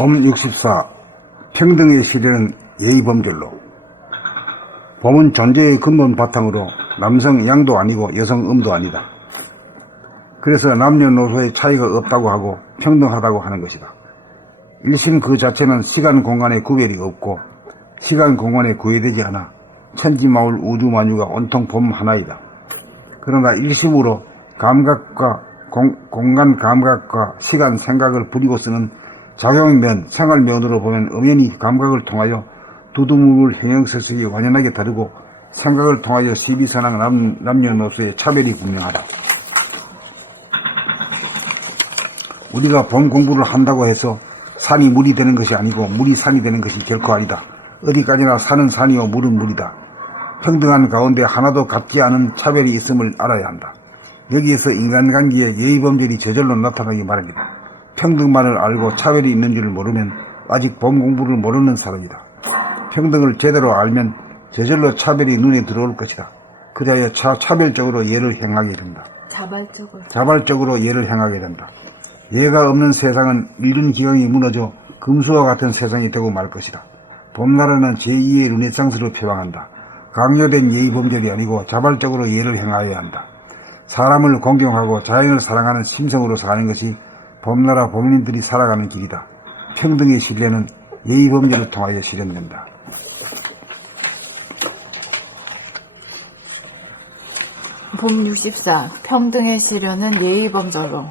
봄 64. 평등의 실현은 예의범절로. 봄은 존재의 근본 바탕으로 남성 양도 아니고 여성 음도 아니다. 그래서 남녀노소의 차이가 없다고 하고 평등하다고 하는 것이다. 일심 그 자체는 시간 공간의 구별이 없고 시간 공간에 구애되지 않아 천지만물 우주만유가 온통 봄 하나이다. 그러나 일심으로 감각과 공간 감각과 시간 생각을 부리고 쓰는 작용면, 생활면으로 보면 엄연히 감각을 통하여 두두물물 형형색색이 완연하게 다르고 생각을 통하여 시비선악 남녀노소의 차별이 분명하다. 우리가 봄 공부를 한다고 해서 산이 물이 되는 것이 아니고 물이 산이 되는 것이 결코 아니다. 어디까지나 산은 산이요 물은 물이다. 평등한 가운데 하나도 같지 않은 차별이 있음을 알아야 한다. 여기에서 인간관계에 예의범절이 저절로 나타나기 마련이다. 평등만을 알고 차별이 있는 줄을 모르면 아직 봄 공부를 모르는 사람이다. 평등을 제대로 알면 저절로 차별이 눈에 들어올 것이다. 그래야 차별적으로 예를 행하게 된다. 자발적으로 예를 행하게 된다. 예가 없는 세상은 인륜기강이 무너져 금수와 같은 세상이 되고 말 것이다. 봄나라는 제2의 르네상스를 표방한다. 강요된 예의범절이 아니고 자발적으로 예를 행하여야 한다. 사람을 공경하고 자연을 사랑하는 심성으로 사는 것이 봄나라 봄민들이 살아가는 길이다. 평등의 신뢰는 예의범절을 통하여 실현된다. 봄 64. 평등의 실현은 예의범절로.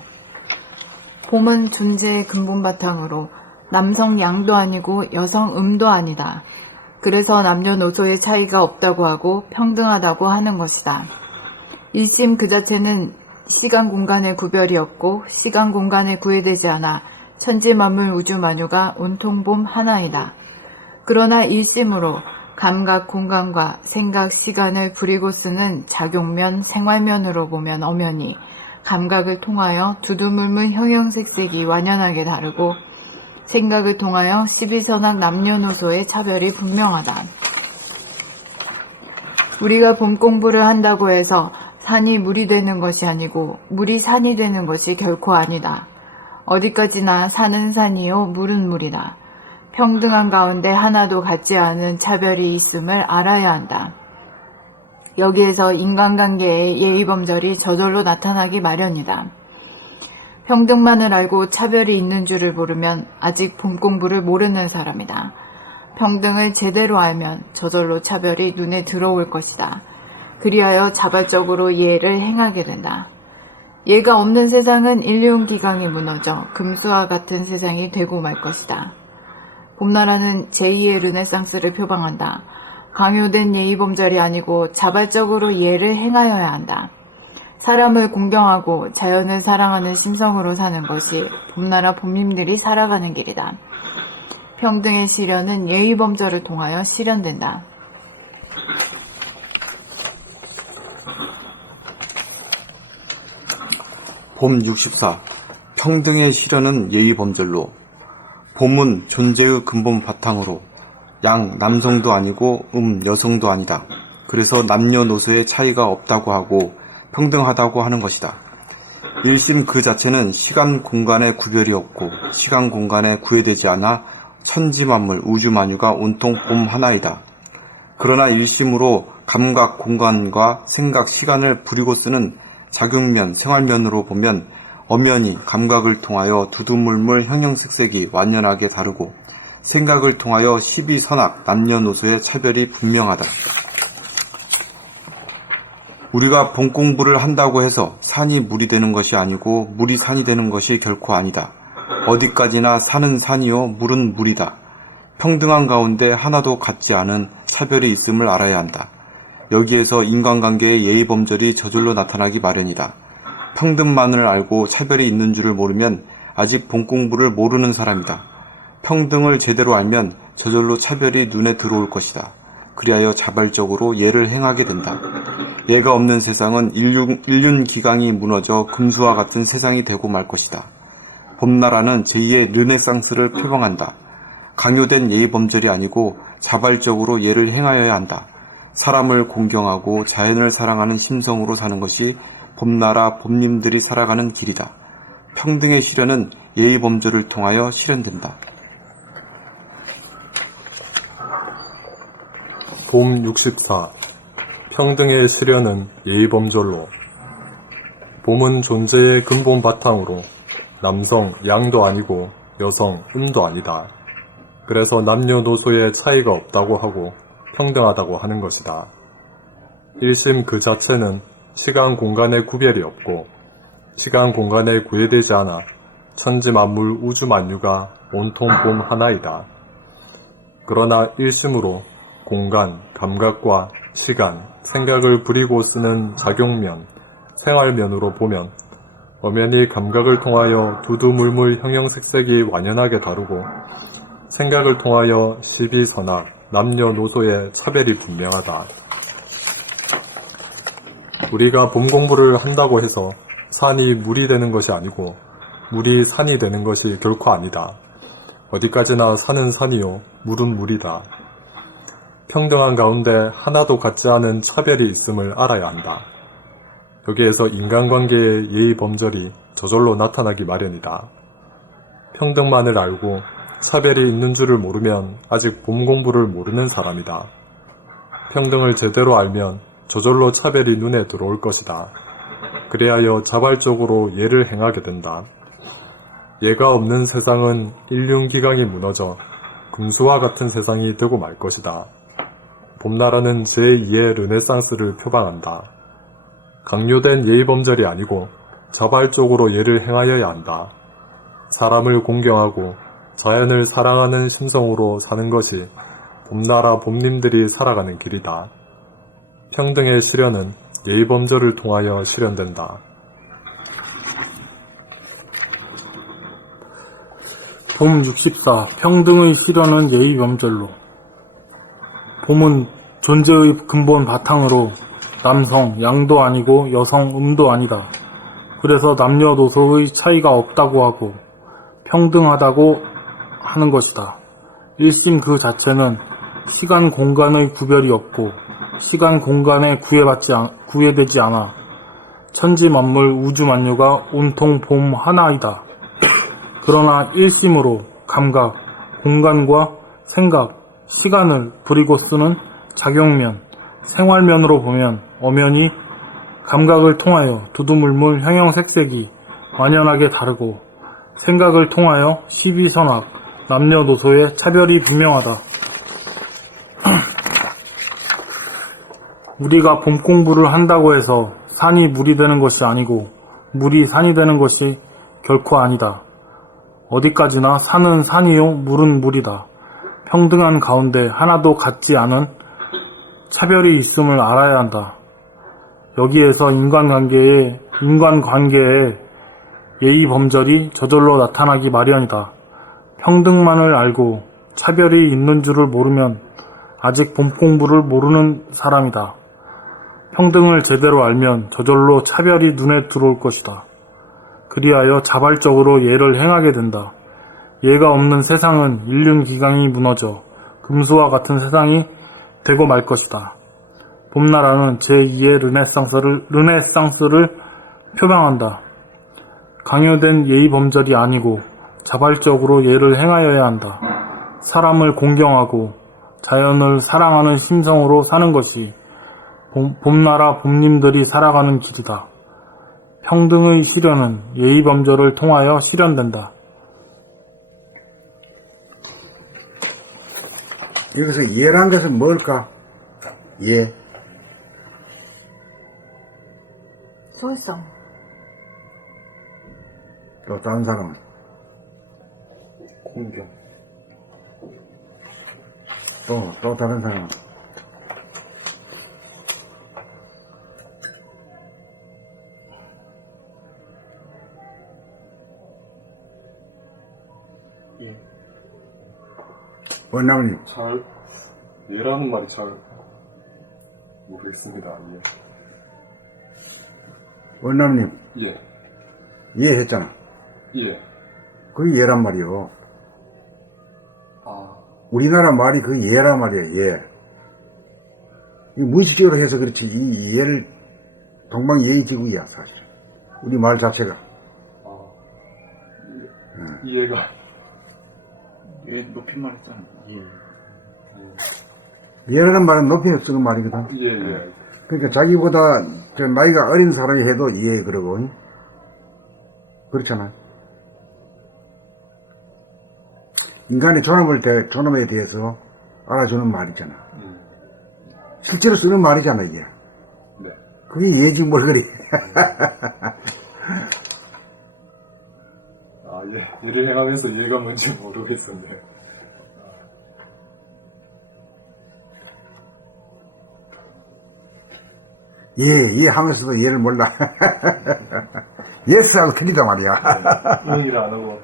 봄은 존재의 근본 바탕으로 남성 양도 아니고 여성 음도 아니다. 그래서 남녀노소의 차이가 없다고 하고 평등하다고 하는 것이다. 일심 그 자체는 시간 공간의 구별이 없고 시간 공간에 구애되지 않아 천지만물 우주만유가 온통 봄 하나이다. 그러나 일심으로 감각 공간과 생각 시간을 부리고 쓰는 작용면 생활면으로 보면 엄연히 감각을 통하여 두두물물 형형색색이 완연하게 다르고 생각을 통하여 시비선악 남녀노소의 차별이 분명하다. 우리가 봄 공부를 한다고 해서 산이 물이 되는 것이 아니고 물이 산이 되는 것이 결코 아니다. 어디까지나 산은 산이요 물은 물이다. 평등한 가운데 하나도 같지 않은 차별이 있음을 알아야 한다. 여기에서 인간관계의 예의범절이 저절로 나타나기 마련이다. 평등만을 알고 차별이 있는 줄을 모르면 아직 봄 공부를 모르는 사람이다. 평등을 제대로 알면 저절로 차별이 눈에 들어올 것이다. 그리하여 자발적으로 예를 행하게 된다. 예가 없는 세상은 인륜기강이 무너져 금수와 같은 세상이 되고 말 것이다. 봄나라는 제2의 르네상스를 표방한다. 강요된 예의범절이 아니고 자발적으로 예를 행하여야 한다. 사람을 공경하고 자연을 사랑하는 심성으로 사는 것이 봄나라 봄님들이 살아가는 길이다. 평등의 실현은 예의범절을 통하여 실현된다. 봄 64. 평등의 실현은 예의범절로. 봄은 존재의 근본 바탕으로 양 남성도 아니고 여성도 아니다. 그래서 남녀노소의 차이가 없다고 하고 평등하다고 하는 것이다. 일심 그 자체는 시간 공간의 구별이 없고 시간 공간에 구애되지 않아 천지만물 우주만유가 온통 봄 하나이다. 그러나 일심으로 감각 공간과 생각 시간을 부리고 쓰는 작용면 생활면으로 보면 엄연히 감각을 통하여 두두물물 형형색색이 완연하게 다르고 생각을 통하여 시비선악 남녀노소의 차별이 분명하다. 우리가 봄 공부를 한다고 해서 산이 물이 되는 것이 아니고 물이 산이 되는 것이 결코 아니다. 어디까지나 산은 산이요 물은 물이다. 평등한 가운데 하나도 같지 않은 차별이 있음을 알아야 한다. 여기에서 인간관계의 예의범절이 저절로 나타나기 마련이다. 평등만을 알고 차별이 있는 줄을 모르면 아직 봄 공부를 모르는 사람이다. 평등을 제대로 알면 저절로 차별이 눈에 들어올 것이다. 그리하여 자발적으로 예를 행하게 된다. 예가 없는 세상은 인륜기강이 무너져 금수와 같은 세상이 되고 말 것이다. 봄나라는 제2의 르네상스를 표방한다. 강요된 예의범절이 아니고 자발적으로 예를 행하여야 한다. 사람을 공경하고 자연을 사랑하는 심성으로 사는 것이 봄나라 봄님들이 살아가는 길이다. 평등의 실현은 예의범절을 통하여 실현된다. 봄 64. 평등의 실현은 예의범절로. 봄은 존재의 근본 바탕으로 남성 양도 아니고 여성 음도 아니다. 그래서 남녀노소의 차이가 없다고 하고 평등하다고 하는 것이다. 일심 그 자체는 시간 공간의 구별이 없고 시간 공간에 구애되지 않아 천지 만물 우주 만유가 온통 봄 하나이다. 그러나 일심으로 공간, 감각과 시간, 생각을 부리고 쓰는 작용면, 생활면으로 보면 엄연히 감각을 통하여 두두물물 형형색색이 완연하게 다루고 생각을 통하여 시비선악, 남녀노소의 차별이 분명하다. 우리가 봄 공부를 한다고 해서 산이 물이 되는 것이 아니고 물이 산이 되는 것이 결코 아니다. 어디까지나 산은 산이요, 물은 물이다. 평등한 가운데 하나도 같지 않은 차별이 있음을 알아야 한다. 여기에서 인간관계의 예의범절이 저절로 나타나기 마련이다. 평등만을 알고 차별이 있는 줄을 모르면 아직 봄 공부를 모르는 사람이다. 평등을 제대로 알면 저절로 차별이 눈에 들어올 것이다. 그리하여 자발적으로 예를 행하게 된다. 예가 없는 세상은 인륜기강이 무너져 금수와 같은 세상이 되고 말 것이다. 봄나라는 제2의 르네상스를 표방한다. 강요된 예의범절이 아니고 자발적으로 예를 행하여야 한다. 사람을 공경하고 자연을 사랑하는 심성으로 사는 것이 봄나라 봄님들이 살아가는 길이다. 평등의 실현은 예의범절을 통하여 실현된다. 봄 64. 평등의 실현은 예의범절로. 봄은 존재의 근본 바탕으로 남성 양도 아니고 여성 음도 아니다. 그래서 남녀노소의 차이가 없다고 하고 평등하다고 하는 것이다. 일심 그 자체는 시간 공간의 구별이 없고 시간 공간에 구애되지 않아 천지 만물 우주 만유가 온통 봄 하나이다. 그러나 일심으로 감각, 공간과 생각, 시간을 부리고 쓰는 작용면, 생활면으로 보면 엄연히 감각을 통하여 두두물물 형형색색이 완연하게 다르고 생각을 통하여 시비선악, 남녀노소의 차별이 분명하다. 우리가 봄 공부를 한다고 해서 산이 물이 되는 것이 아니고 물이 산이 되는 것이 결코 아니다. 어디까지나 산은 산이요 물은 물이다. 평등한 가운데 하나도 같지 않은 차별이 있음을 알아야 한다. 여기에서 인간관계에 예의범절이 저절로 나타나기 마련이다. 평등만을 알고 차별이 있는 줄을 모르면 아직 봄 공부를 모르는 사람이다. 평등을 제대로 알면 저절로 차별이 눈에 들어올 것이다. 그리하여 자발적으로 예를 행하게 된다. 예가 없는 세상은 인륜기강이 무너져 금수와 같은 세상이 되고 말 것이다. 봄나라는 제2의 르네상스를 표방한다. 강요된 예의범절이 아니고 자발적으로 예를 행하여야 한다. 사람을 공경하고 자연을 사랑하는 심성으로 사는 것이 봄나라 봄님들이 살아가는 길이다. 평등의 실현은 예의범절을 통하여 실현된다. 여기서 예란 것은 뭘까? 예. 소유성. 또 다른 사람은? 공경. 또 다른 사람은? 예. 원나무님, 예라는 말이 잘 모르겠습니다. 원나무님, 예. 예 했잖아. 예. 그게 예란 말이요. 아, 우리나라 말이 그 예란 말이에요, 예. 이 무의식적으로 해서 그렇지, 이 예를 동방예의지국이야, 사실. 우리 말 자체가. 이해가. 왜 높임말 했잖아. 예. 이해라는 말은 높이 쓰는 말이거든. 예, 예. 그러니까 자기보다 저 나이가 어린 사람이 해도 이해 그러고. 그렇잖아. 인간이 존엄에 대해서 알아주는 말이잖아. 실제로 쓰는 말이잖아, 이게. 네. 그게 이해지 뭘 그리. 아, 예. 일을 행하면서 이해가 뭔지 모르겠었네요. 예, 이해하면서도 이해를 몰라. 예스하고 틀리단 말이야. 이해를 안 하고.